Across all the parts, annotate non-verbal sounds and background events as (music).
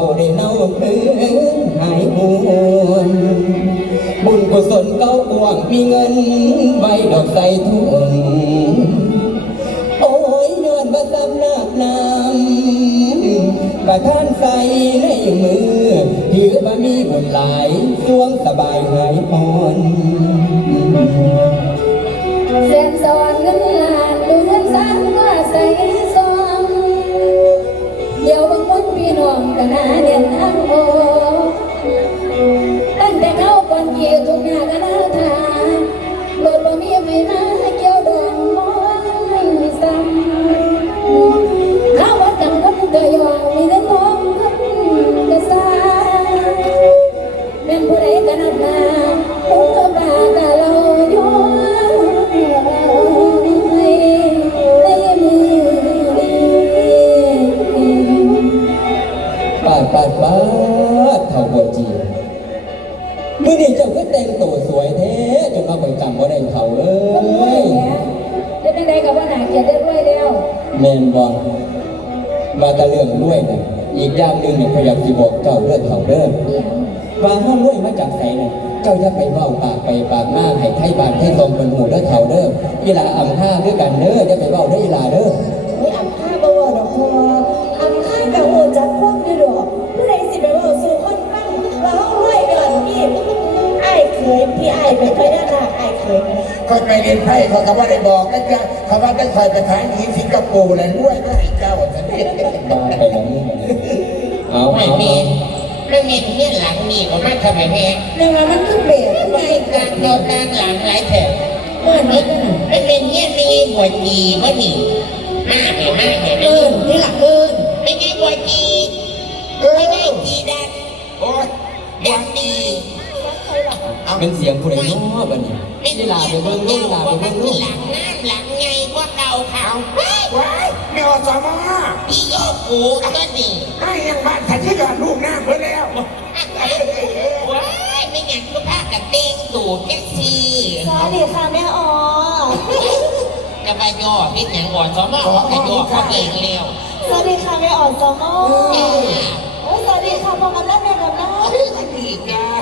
vào để nao đến ngày buồn buồn của xuân cao quảng vi (laughs) ngân bay đọt say thuận ôi nhuận và tâm nạp nam và than say lấy mưa thiếu ba mi buồn lại xuống ta bài hải hòn Hãy subscribe cho kênh Ghiền Mì Gõ Để không bỏ lỡ những video hấp dẫn no an kanar an ho an เต้นตัวสวยเท่จนเราไปจำว่าได้เขาเลยเล่นได้ไกับว่าหนาเกียนเด้ด้วยเดียวเมนบอลมาตะเรื่องด้วยนะอีกยามนึ่งเนี่ยพยายามจะบอกเจ้าเรื่องเขาเริ่มมาห้ามด้วยมาจากไหนเนี่ยเจ้าจะไปเบ้าปากไปปากหน้าให้ไทยบานให้ทองเป็นหูเด้อยเขาเด้อเวลาอ่ำห้าด้วยกันเด้อจะไปเบ้าด้เวลาเด้อก็ไปได้ไหมไอ้เขินก็ไม่ได้เขาคำว่าได้บอกนะจ๊ะคำว่าได้คอยกระทางที่สิงคโปร์เลยด้วยก็ไอ้เจ้าฉันเนี่ยบอกไปแล้วไม่มีไม่มีที่หลังมีผมไม่ทำไมแพ้หนึ่งมันก็เปลี่ยนไมกลางเด้ยวกลางหลังหลายเถอเมื่อนี้ไม่มีเนี่ยมีหัวดีไม่มีมากเห็มากเลยป็นเสียงผู้ใดโน้บันนี้ที่ลาไปเบิ่งลูกลาไปเบิ่งลูกหลังน้ำหลังไงพวกเราเขาว้าวแม่จอมาปีโย้กูก็ดีไอ้ยังบ้านฉันที่ยอดลูกหน้าเพื่งแล้วว้าวไม่งั้นก็พากันเต้งตูดแค่ทีสวัสดีค่ะแม่ออจะไปย่อพี่แข็งออนจอมาออกไปย่อเขาเองเร็วสวัสดีค่ะแม่ออนจอมาสวัสดีค่ะพ่อกำลังแม่กำลังสวัสดีค่ะ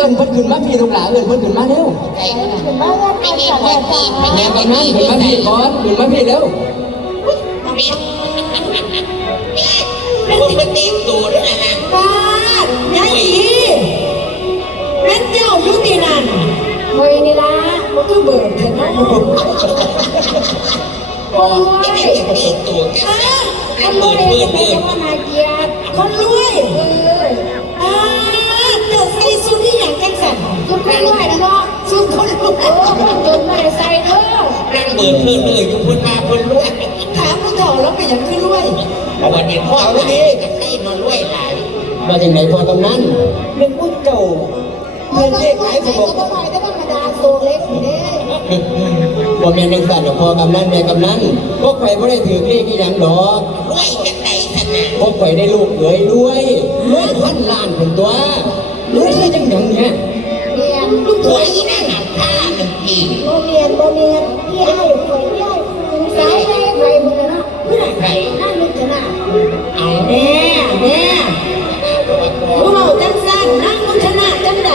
เออพักขึ้นมาพี่ตงหลางเออพักขึ้นมาเร็วพี่มาพี่พี่มาพี่มาพี่มาพี่ก่อนขึ้นมาพี่เร็วพี่มันตีตัวด้วยนะป้ายายนั่นเจ้าอยูุตินั่นเฮ้ยนี่ละมันก็เบิดเถอะนะป้ายตีตัวแกทำไดเด็กเด็กมายร์คนรวยคุณงไหวนะเนาะสู้คนรู้คนตื่ไใจใส่ด้อแรงเบิดเพิ่มเลยคุณพูดมาคนรวยถามคุณเถ่าแล้วไปอย่างคุณรวยวันนี้พ่อเอาวันนจะให้มารวยหลายมาจไหพอตรนั้นเรื่องคเจ้าเรื่องเลขหลายสมบัติพ่อแม่เลงสัตว์หรอพอกำนันแม่กำนันพวไป่ไม่ได้ถือเลขยังหอกรวยกันไหนพวกไข่ได้ลูกเหยื่อรวยรวยพันล้านเปนตัวรวยที่จังหวัดเนี่ยลูกโอยแม่หนักาเป็นโมเมนโมเมนพี่อ้ายหนุ่มสาวใช้ใครมนะเพื่อใครน่ามึนจะน่าเอาแน่เอาแน่พวกเราจังซังนั่งมึนชนะจังไหน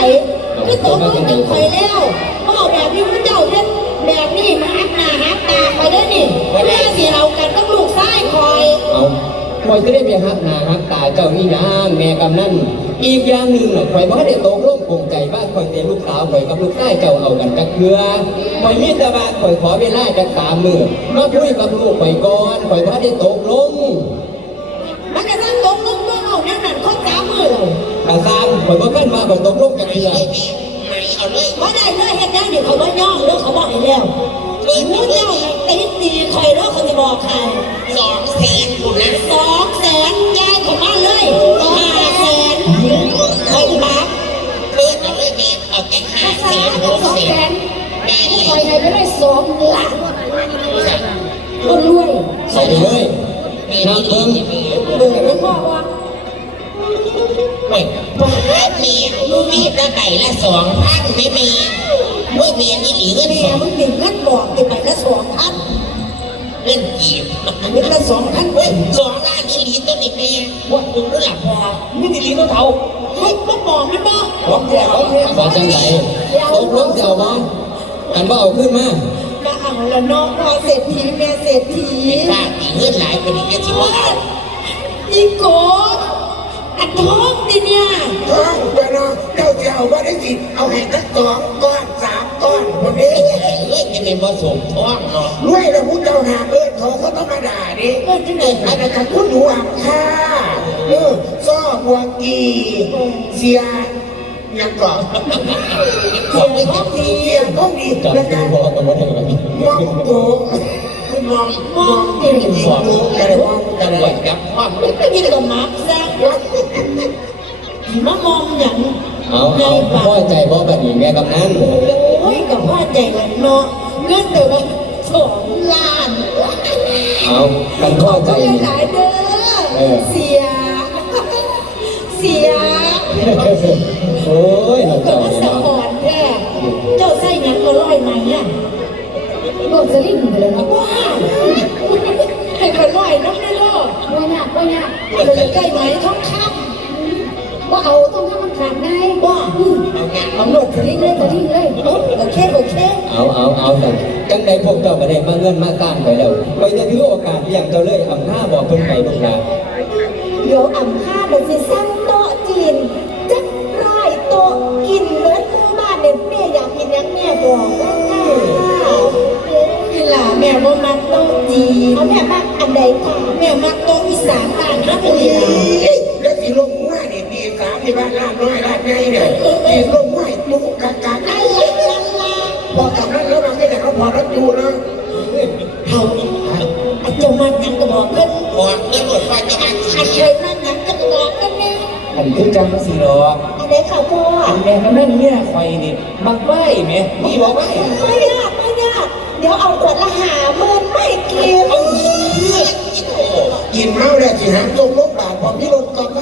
ไม่ตกก็ถึงใครแล้วพวกแบบนี้พระเจ้าเพชรแบบนี้มาอับหน้าอับตาคอยได้นี่ไม่ได้สิเรากันต้องลูกไส้คอยเอาคอยจะได้ไปหักหนาหักตาเจ้านี่ยางแม่กำนั่นอีกอย่างหนึ่งคอยบ่ได้ตกลงโป่งใจว่าคอยเตะลูกสาวคอยกับลูกใต้เจ้าเอากันกจะเกลือคอยมีตะบะคอยขอเวลาจะสามมือมาพุยกับลูกคอยก่อนคอยบ่ได้ตกลงมันก็ต้องตกลงก็เอาแน่นันคนยสามมือกระซังคอยบ่ขึ้นมาคอยตกลงกันไรอย่างบ่ได้เลยเหตุการณ์เดี๋ยวเขาบ่ย่องเรื่องเขาบอกอีกแล้วมือเจ้าตีตีใครแล้าเขาจะบอกใครสองสี่คนนั้นสององหลังตรงด้วยสองด้วยนอนตรงดูห้วงพ่อว่าผมก็มีลูมีตะไก่ละสองพันไม่มีว่าเมียนี่หรือเม่ยมันหนึ่งนบอกตะไก่ละสองพันเล่นกีบนึกละสองพันเว้ยสองล้านนี่หลีต้อีกเมียว่าคุณู้้หลักพอไม่ได้หลีต้นเถาเฮ้ยมันบอกไม่บ้กบอกแก่เขาเนี่ยบอกจังไรตกลงเดียบ้างอันว่าเอาขึ้นมาองละน้องเศรษฐีแม่เศรษฐีไม่กล้าไปเลือดหลายคนแีกทีว่าอีโก้อัดท้องดิเนี่ยท้องไปนอนเจ้าจะเอาวว่าได้กินเอาเห็ดทั้งสองก้อนสามก้อนวันนี้เฮ้ยยังไม่ผสมท้องเนาะรวยเราพูดเราหาเอินท้องก็ต้องมาด่าดิเออที่ไหนอาจารย์คุณหัวค่าเออซ่อบัวกีเสียยักว่าคนกีอย่างแต่กวมองโกงมองมองยังยิ่งโงแต่วแต่ว่ายังว่าไม่เป็นกัมาร์คแซงยังมามองอย่งเอาเอาพ่อใจพ่แบบนี้แม่กับั่นโอ้ยกับ่อใจเงินเนาะเงินเดือสองล้านเอาเป็นพอใจเงินหเด้อเสียเสียโอ้ยเจ้าสาวก่อนแกเจ้าใส่เงินตัวร้อยไหมอ่ะโลจะรีบหนีเลยนะว้าให้คนร้อยน้องได้โลว่ายากว่ายากเราจะใกล้ไหมท้องค่ำว่าเอาต้องให้มันขาดไงว้าอืมเอาโลจะรีบเลยจะรีบเลย โอเคโอเค เอาเอาเอาแต่จังใดพวกเจ้าไปได้มาเงินมาการไปแล้วไปจะถือโอกาสอย่างเจ้าเลยอำนาจบอกคนไปบุกลาเดี๋ยวอำนาจໂອ້ໂອ້ໂອ້ເດີ້ລາແ mèo ບໍ່ມັກຕົ້ມຊີ້ບໍ່ແບບນັ້ນແນວໃດເ mèo ມັກຕົ້ມສາມນານຄືບໍ່ມີມไฟนี่มาใกล้ไหมมีบมาใกล้ไม่ยากไม่ยากเดี๋ยวเอาขวดละหาเมินไม่กินเอาเอะกินเมาแล้วสิางจมลบบาปคอามพิลกกรรม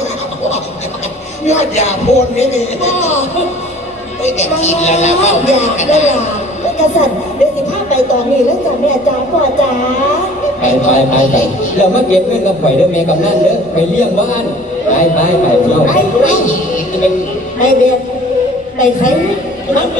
นยอดยาพ่นนี่นี่ไม่ได้กินแล้วแล้วไม่กด้แล้วกษัตริย์เดี๋ยวสิพาไปต่อนี่แล้วจ้ะแม่จ๋ากว่าจ๋าไปไปไปไปเรามาเก็บเงินกับไข่ด้วยแม่กับนั่นเด้อไปเลี้ยงบ้านไปไปไปเที่ยวไปไปเบียด đầy ừ. thấy ừ.